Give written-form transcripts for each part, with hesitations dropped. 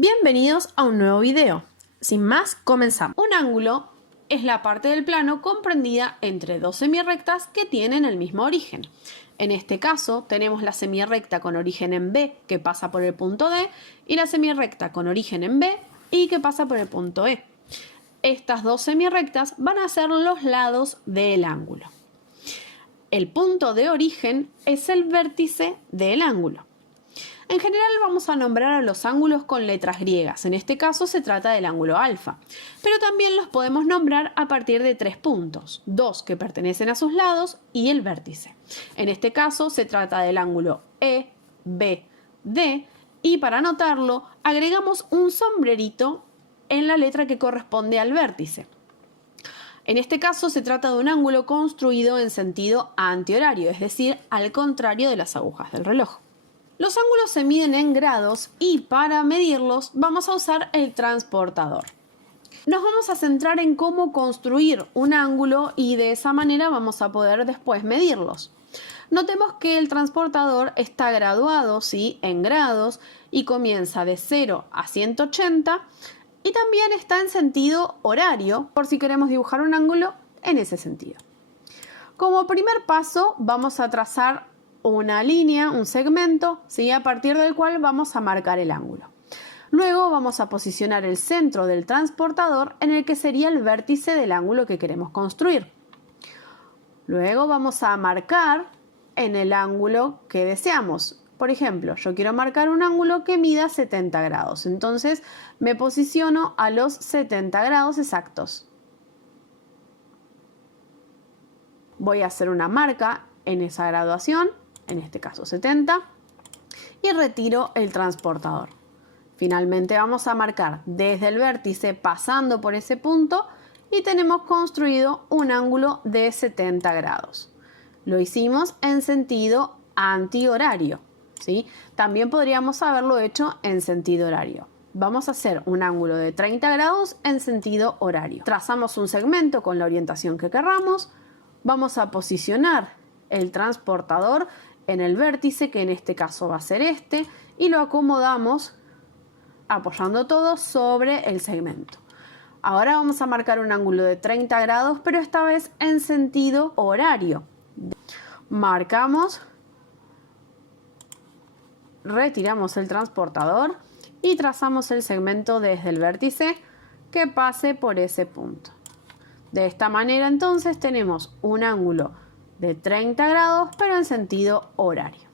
Bienvenidos a un nuevo video. Sin más, comenzamos. Un ángulo es la parte del plano comprendida entre dos semirrectas que tienen el mismo origen. En este caso, tenemos la semirrecta con origen en B que pasa por el punto D y la semirrecta con origen en B y que pasa por el punto E. Estas dos semirrectas van a ser los lados del ángulo. El punto de origen es el vértice del ángulo. En general vamos a nombrar a los ángulos con letras griegas, en este caso se trata del ángulo alfa, pero también los podemos nombrar a partir de tres puntos, dos que pertenecen a sus lados y el vértice. En este caso se trata del ángulo E, B, D y para anotarlo agregamos un sombrerito en la letra que corresponde al vértice. En este caso se trata de un ángulo construido en sentido antihorario, es decir, al contrario de las agujas del reloj. Los ángulos se miden en grados y para medirlos vamos a usar el transportador. Nos vamos a centrar en cómo construir un ángulo y de esa manera vamos a poder después medirlos. Notemos que el transportador está graduado, ¿sí?, en grados y comienza de 0 a 180 y también está en sentido horario por si queremos dibujar un ángulo en ese sentido. Como primer paso vamos a trazar una línea, un segmento, ¿sí?, a partir del cual vamos a marcar el ángulo. Luego vamos a posicionar el centro del transportador en el que sería el vértice del ángulo que queremos construir. Luego vamos a marcar en el ángulo que deseamos. Por ejemplo, yo quiero marcar un ángulo que mida 70 grados. Entonces me posiciono a los 70 grados exactos. Voy a hacer una marca en esa graduación, en este caso 70, y retiro el transportador. Finalmente vamos a marcar desde el vértice pasando por ese punto y tenemos construido un ángulo de 70 grados. Lo hicimos en sentido antihorario, ¿sí? También podríamos haberlo hecho en sentido horario. Vamos a hacer un ángulo de 30 grados en sentido horario. Trazamos un segmento con la orientación que querramos. Vamos a posicionar el transportador en el vértice, que en este caso va a ser este, y lo acomodamos apoyando todo sobre el segmento. Ahora vamos a marcar un ángulo de 30 grados, pero esta vez en sentido horario. Marcamos, retiramos el transportador y trazamos el segmento desde el vértice que pase por ese punto. De esta manera entonces tenemos un ángulo de 30 grados pero en sentido horario.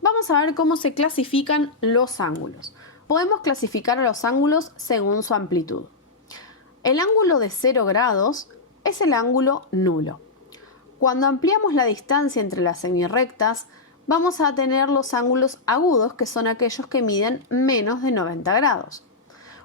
Vamos a ver cómo se clasifican los ángulos. Podemos clasificar a los ángulos según su amplitud. El ángulo de 0 grados es el ángulo nulo. Cuando ampliamos la distancia entre las semirrectas vamos a tener los ángulos agudos, que son aquellos que miden menos de 90 grados.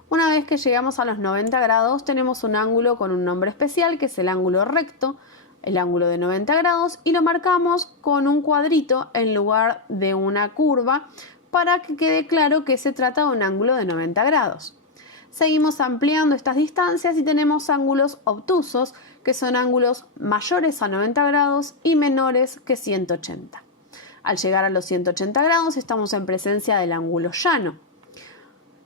Una vez que llegamos a los 90 grados tenemos un ángulo con un nombre especial que es el ángulo recto, el ángulo de 90 grados, y lo marcamos con un cuadrito en lugar de una curva para que quede claro que se trata de un ángulo de 90 grados. Seguimos ampliando estas distancias y tenemos ángulos obtusos, que son ángulos mayores a 90 grados y menores que 180. Al llegar a los 180 grados estamos en presencia del ángulo llano.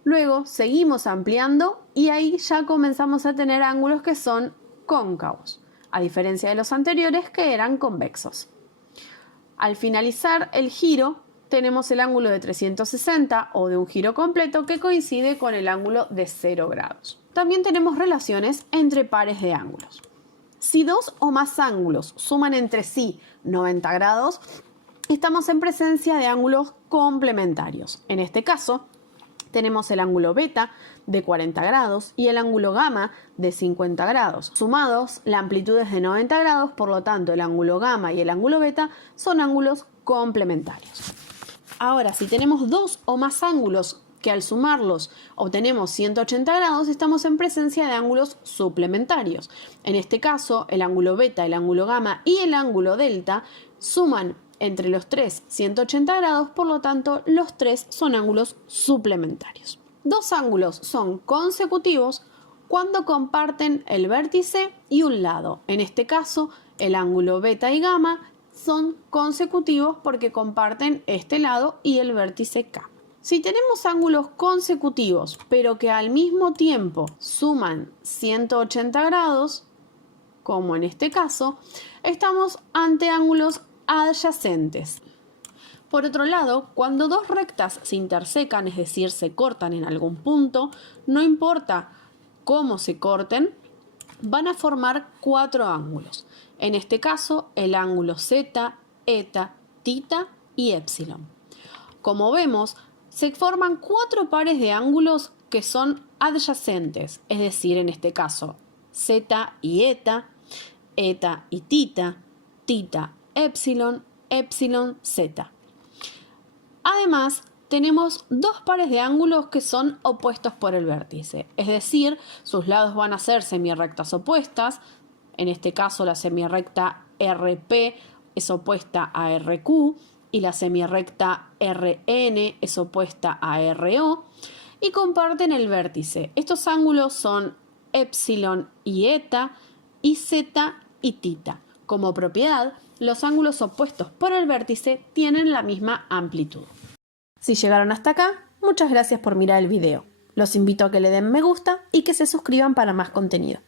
Luego seguimos ampliando y ahí ya comenzamos a tener ángulos que son cóncavos, a diferencia de los anteriores que eran convexos. Al finalizar el giro tenemos el ángulo de 360 o de un giro completo que coincide con el ángulo de 0 grados. También tenemos relaciones entre pares de ángulos. Si dos o más ángulos suman entre sí 90 grados, estamos en presencia de ángulos complementarios. En este caso, tenemos el ángulo beta de 40 grados y el ángulo gamma de 50 grados. Sumados, la amplitud es de 90 grados, por lo tanto el ángulo gamma y el ángulo beta son ángulos complementarios. Ahora, si tenemos dos o más ángulos que al sumarlos obtenemos 180 grados, estamos en presencia de ángulos suplementarios. En este caso, el ángulo beta, el ángulo gamma y el ángulo delta suman entre los tres 180 grados, por lo tanto los tres son ángulos suplementarios. Dos ángulos son consecutivos cuando comparten el vértice y un lado. En este caso, el ángulo beta y gamma son consecutivos porque comparten este lado y el vértice K. Si tenemos ángulos consecutivos, pero que al mismo tiempo suman 180 grados, como en este caso, estamos ante ángulos adyacentes. Por otro lado, cuando dos rectas se intersecan, es decir, se cortan en algún punto, no importa cómo se corten, van a formar 4 ángulos. En este caso, el ángulo Z, eta, tita y épsilon. Como vemos, se forman 4 pares de ángulos que son adyacentes, es decir, en este caso, Z y eta y tita, épsilon, épsilon, z. Además, tenemos 2 pares de ángulos que son opuestos por el vértice, es decir, sus lados van a ser semirrectas opuestas. En este caso, la semirrecta RP es opuesta a RQ y la semirrecta RN es opuesta a RO y comparten el vértice. Estos ángulos son épsilon y eta y z y tita. Como propiedad, los ángulos opuestos por el vértice tienen la misma amplitud. Si llegaron hasta acá, muchas gracias por mirar el video. Los invito a que le den me gusta y que se suscriban para más contenido.